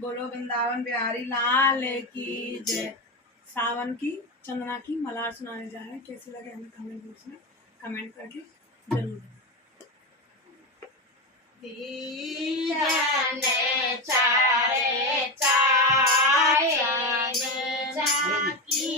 बोलो वृंदावन बिहारी लाल की जय। सावन की चंदना की मलार सुनाने जा रहे हैं। कैसे लगे हमें कमेंट बॉक्स में कमेंट करके जरूर। चारे चाय जाकी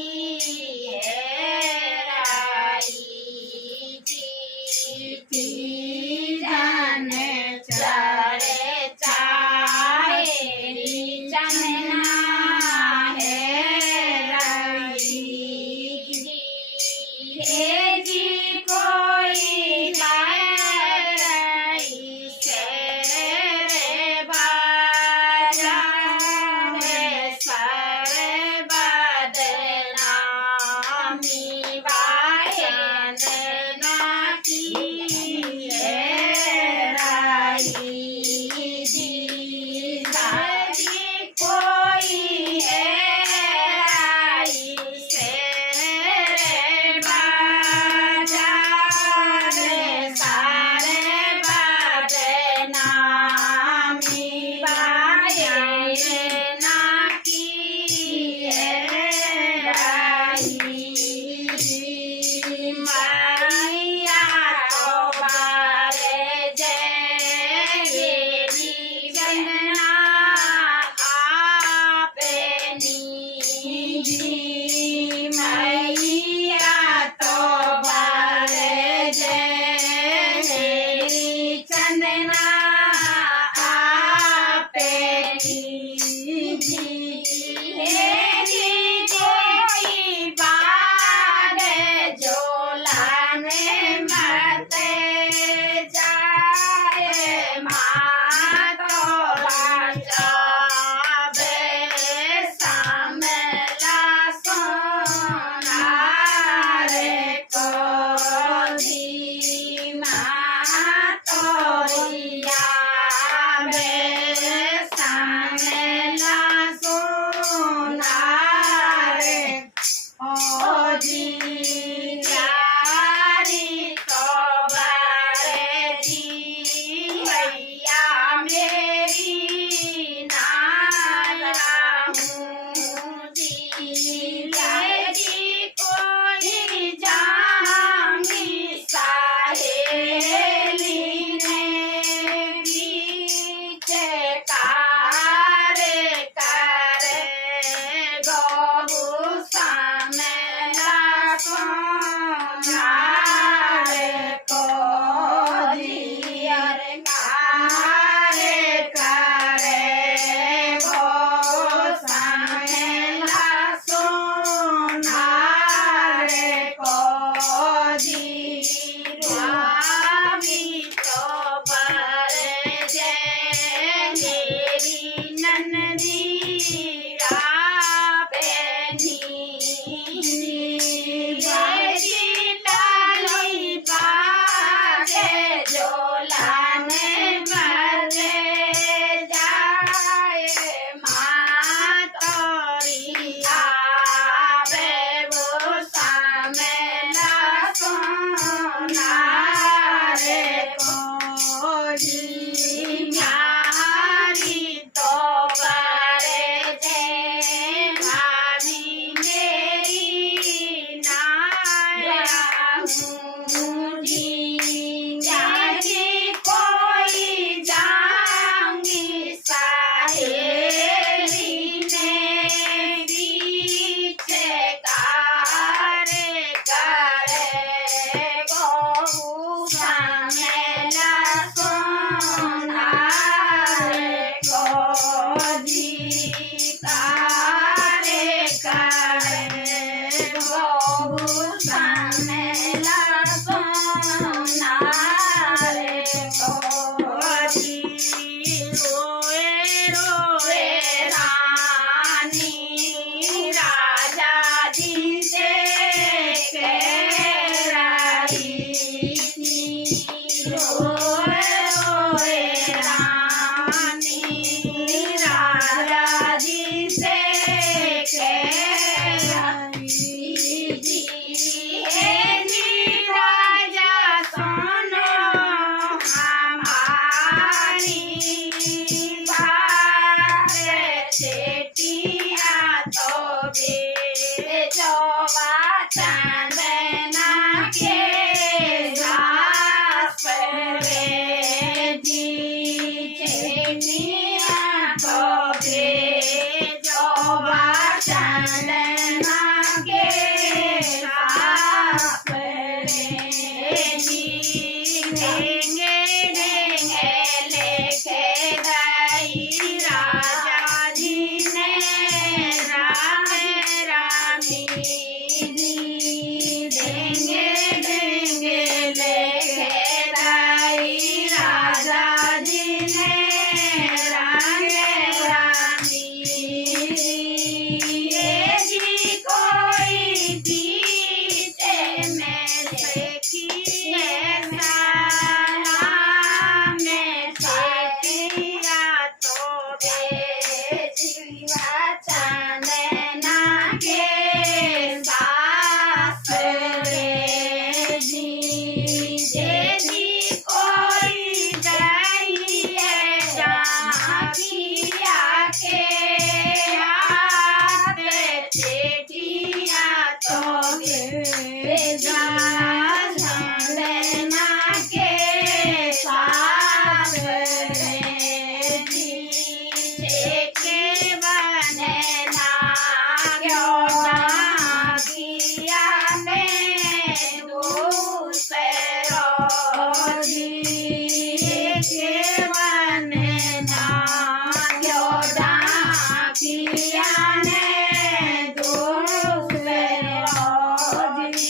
चिट्ठिया ने दूर से रोजी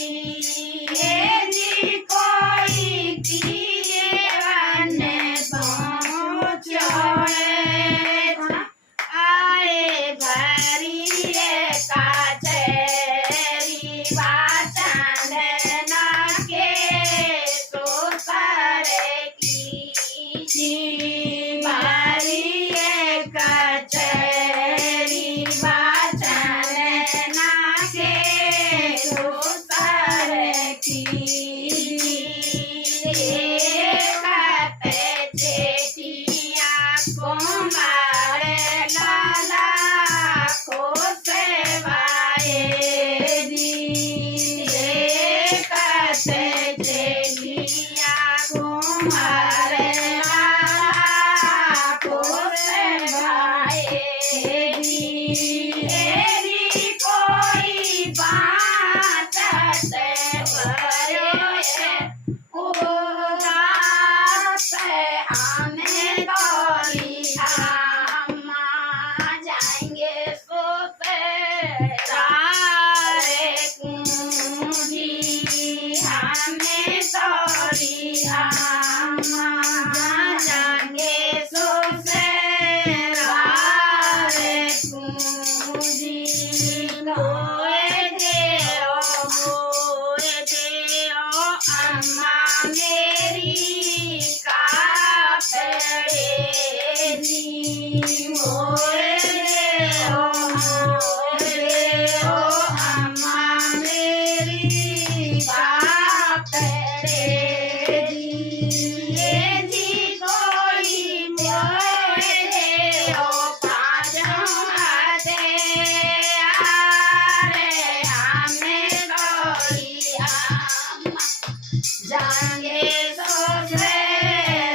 जी कोई जीवन पहुँचो आए भरिए काचेरी वाचन न के तो करे की भरिए कचेरी वाचन न के तो करे की कहते चेटिया कुमार लाला को सेवाए दी कहते चेटिया कुमार लाला को सेवाए दी कोई बात से भरे हमें गौरी अम्मा जाएंगे ससुरारे कुंजी हमें गौरी अम्मा जाएंगे ससुरारे कुंजी गोए देओ अम्मा मेरी का पेड़े दी मोए देओ अम्मा मेरी का पेड़े दी कोई मोए देओ पाजमा दे आरे हमें गौरी अम्मा जाएंगे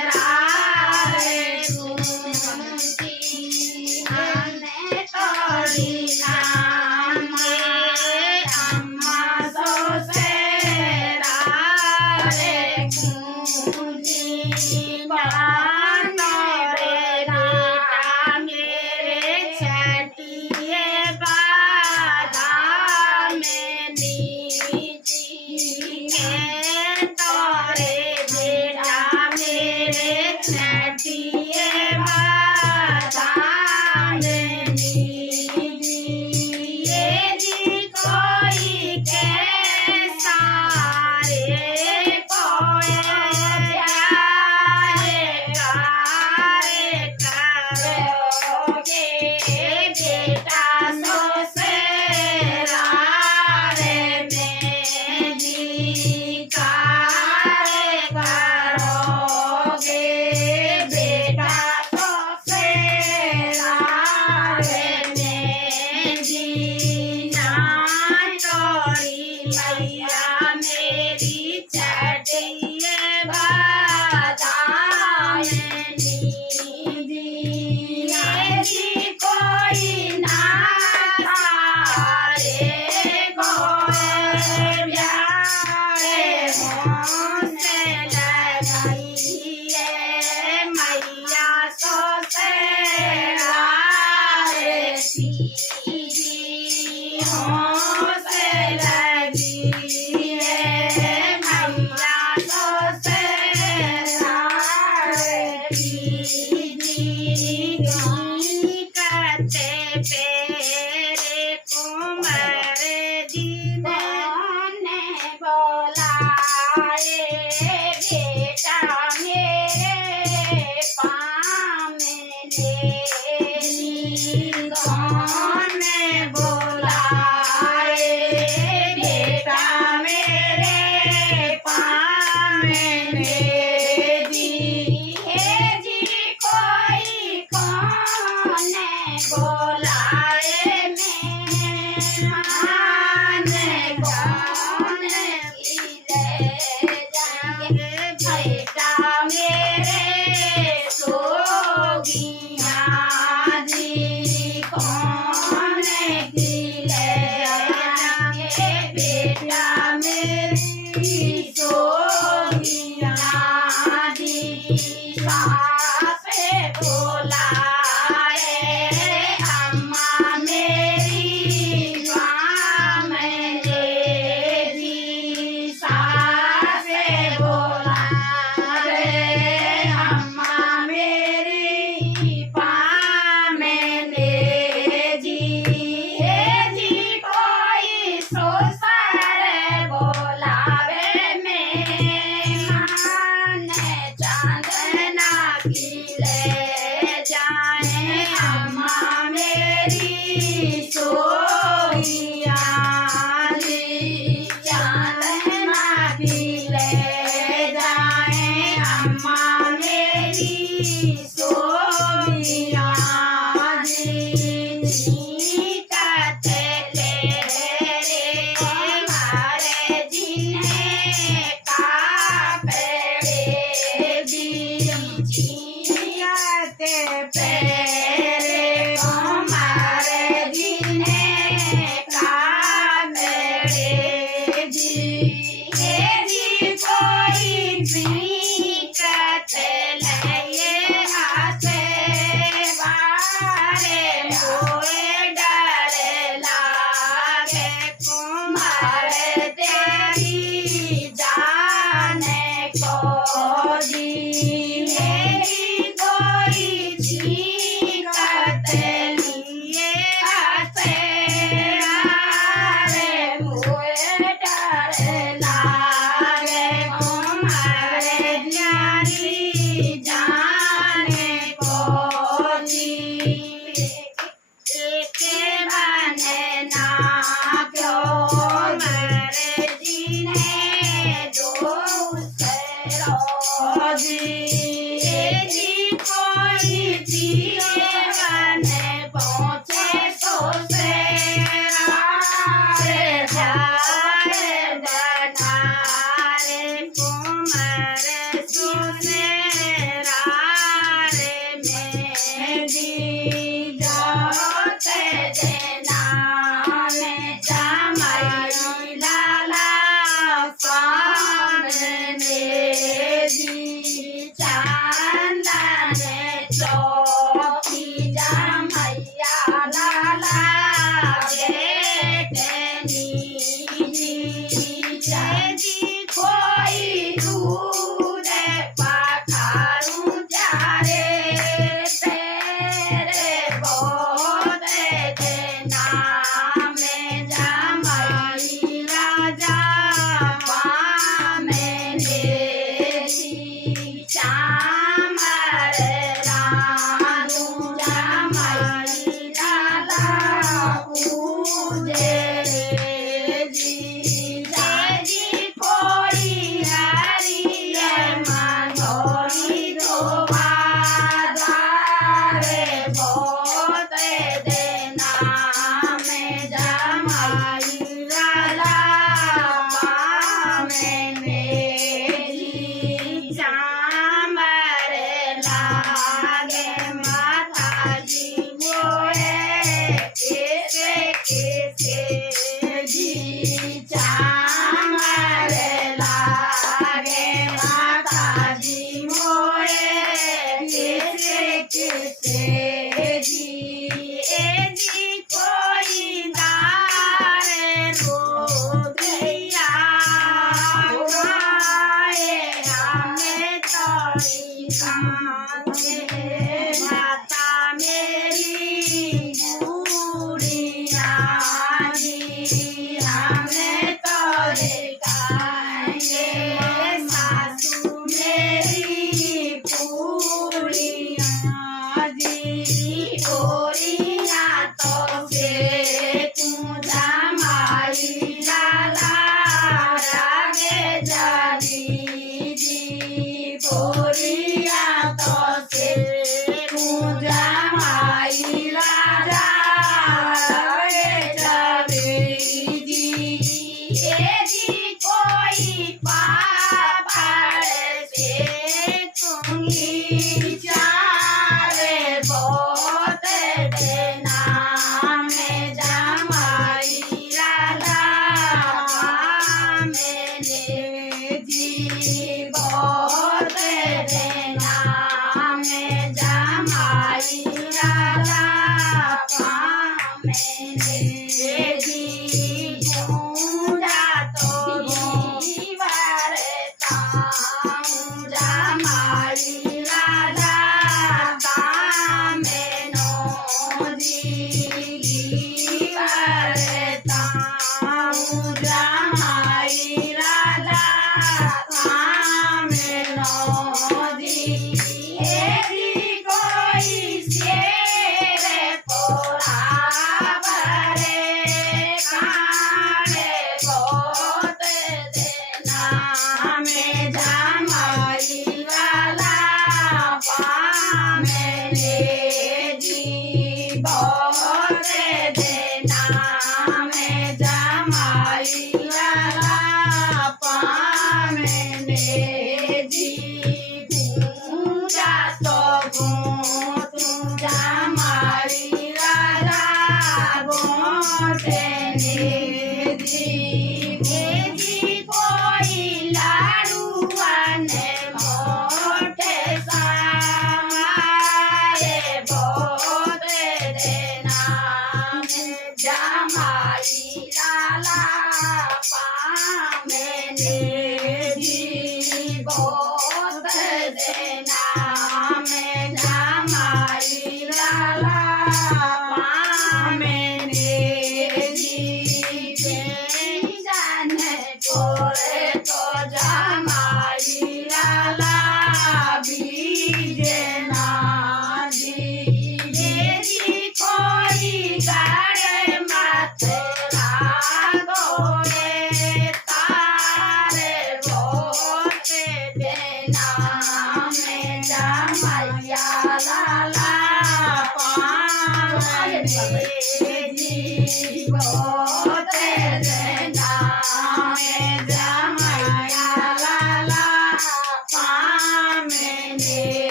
ससुरारे कुंजी हमें गौरी अम्मा ससुरारे कुंजी बानो रे बेटा मेरे छठिए बाधा में नीजी के तोरे बेटा मेरे छठिए बाधा में नीजी जी कोई के सारे कोए जाए कारे करोगे बेटा ससुरारे में जी कारे करोगे बेटा ससुरारे में जी ना तोरी मैया मेरी छठिए बाधा में नीजी जी कोई अम्मा मेरी सोगिया जी चांदना की ले जाए अम्मा मेरी सोगिया जी कहते ले रे हमारे जिन्हें का पेड़े जियाते पेड़े हमारे जिन्हें का पेड़े जी कोई भी कहते ले हाथे बारे मोए डर लागे कुमार तेरी जाने को दी मेरी कोई चीकत लिए हाथे बारे मोए डर लागे कुमार तेरी जाने को दी एके बने ना क्यों मरे जिन्हें दूसरों जी कोई चीज़ बने पहुँचे सो से रे जाए बनारे कुमार सुने रे मेरी जोते देना में जमाई लाला सामने दी चांदन चौकी जमैया लाला बेटनी जी कोई दूध पखारू जारे तेरे बोध देना में जमाई राजा मैंने चामर रानू जमाई लाला पूजे जी कोई हरिये मनोरी दोबारे बोत देना में जमाई लाला मैंने चामर लागे माता जी मोए कैसे जी चामर लागे माता जी मोए कैसे जी कोई दार रो गया हमें तोड़ी कांधे माता मेरी बूढ़िया जी हमें तोड़े कांधे सासू मेरी बूढ़िया जी गोरिया तो से तू जमाई लाला रागे जाली जी गोरिया तो से तू जमाई लाला रागे जाली जी कोई पापड़ से तुम्ही चारे बोत देना में जमाई लाला मैंने जी बोत देना में जमाई लाला मैंने जी पूजा तो जीवरता जमाई लाला में जी वरता जमाई लाला में जी कोई शेर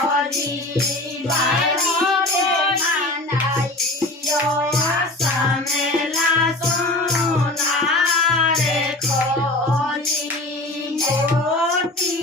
खोजी बारी रे मनाइयो समेला सोना रे खोजी मोती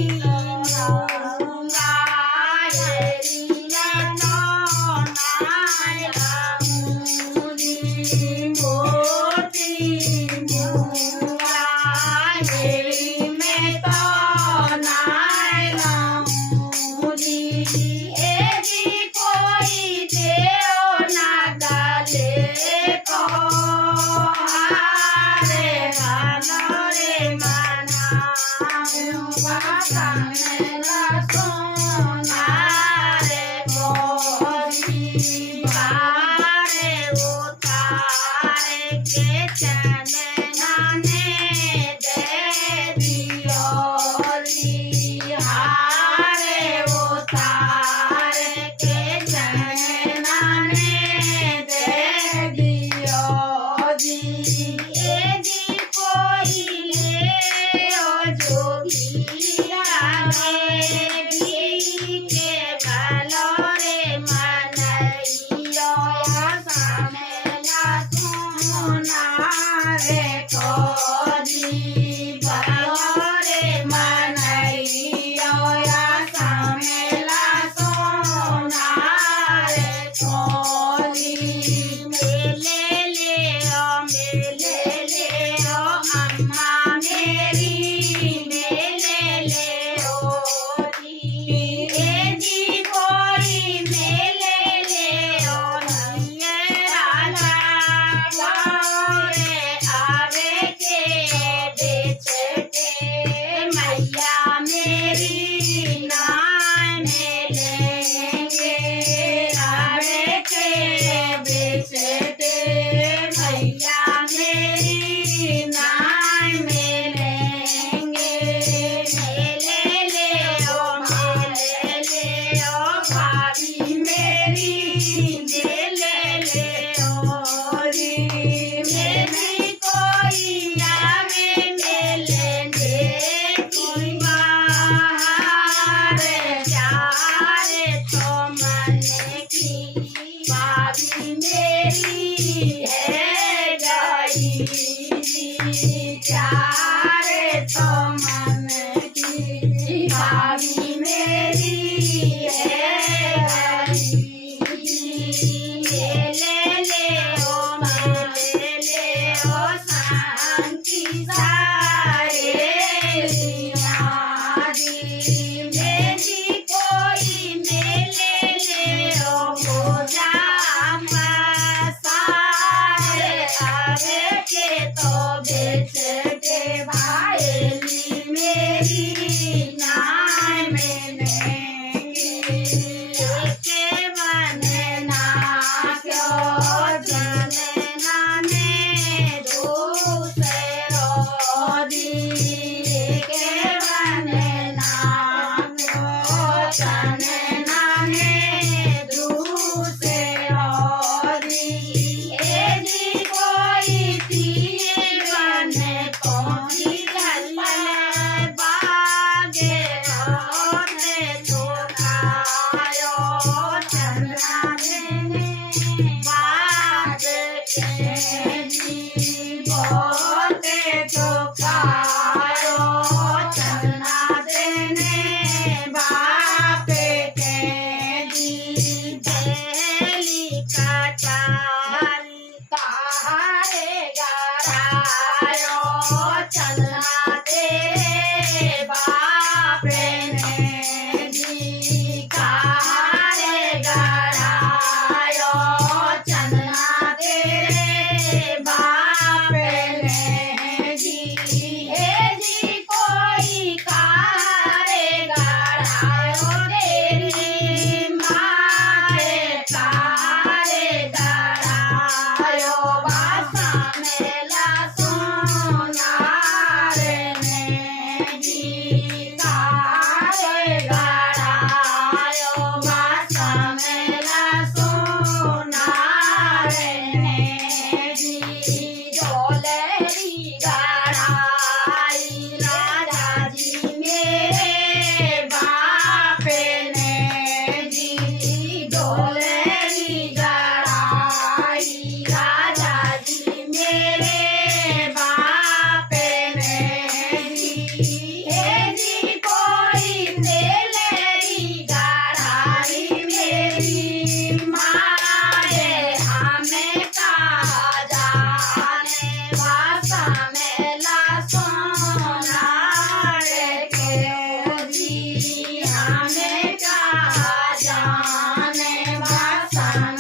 जाने बासन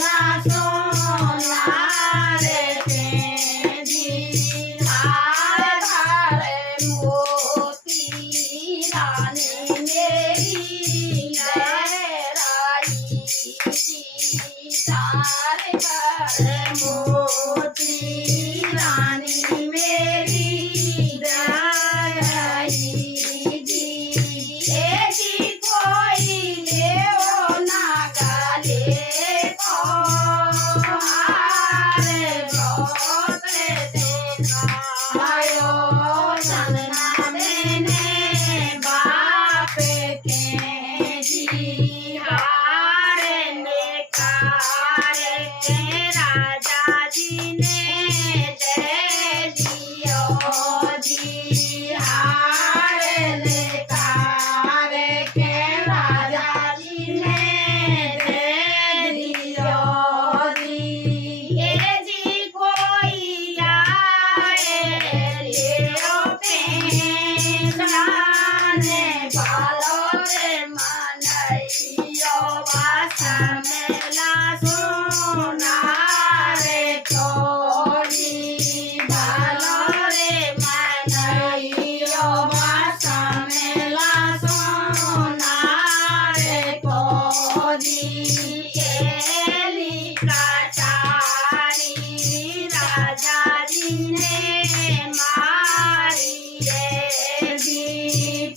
ला सोना रे के जी हार हार मोती रानी मेरी लहराई जी हार हार मोती रानी मेरी लहराई जी जी कोई ले ओ नागा ले को हारे रोते देखा आयो चंदना देने बाप के जी हारे लेकारे के राजा जी ने दे दियो जी हारे लेकारे के राजा जी ने दे दियो जी ये जी कोई आए लियो पेंगाने बालो रे मनइयो बासा मेला सोना रे कोई बालो रे मनइयो बासा मेला सोना रे कोई एली काटारी राजा जी ने मारी रे जी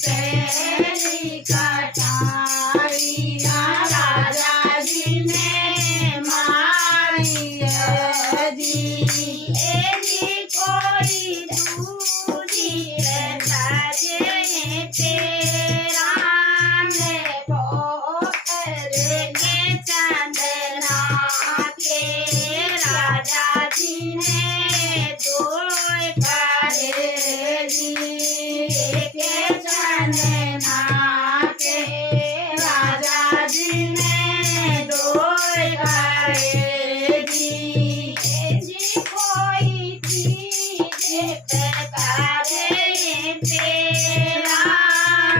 पहली काटारी राजा जी ने मारी रे जी एली कोई दूरी ताजे तेरा ने रे के चंदना के राजा जी ने दो करे जी के चंदना के राजा जी ने दो करे जी कोई चीज करे तेरा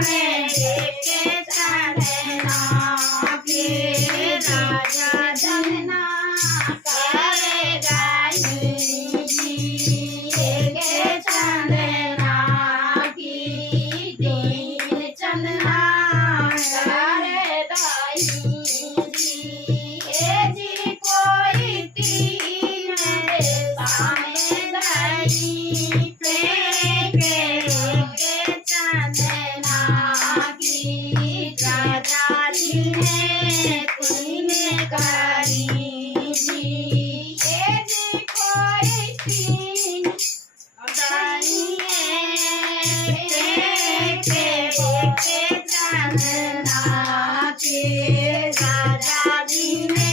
ने के चंदना के राजा जनना करेगा जी के चंदना की दिन चंदना करेगा जी जी कोई तीन सामने दई के चंदना की राजा जी ने तीन करी जी जी कोई तीन के चंदना के राजा जी ने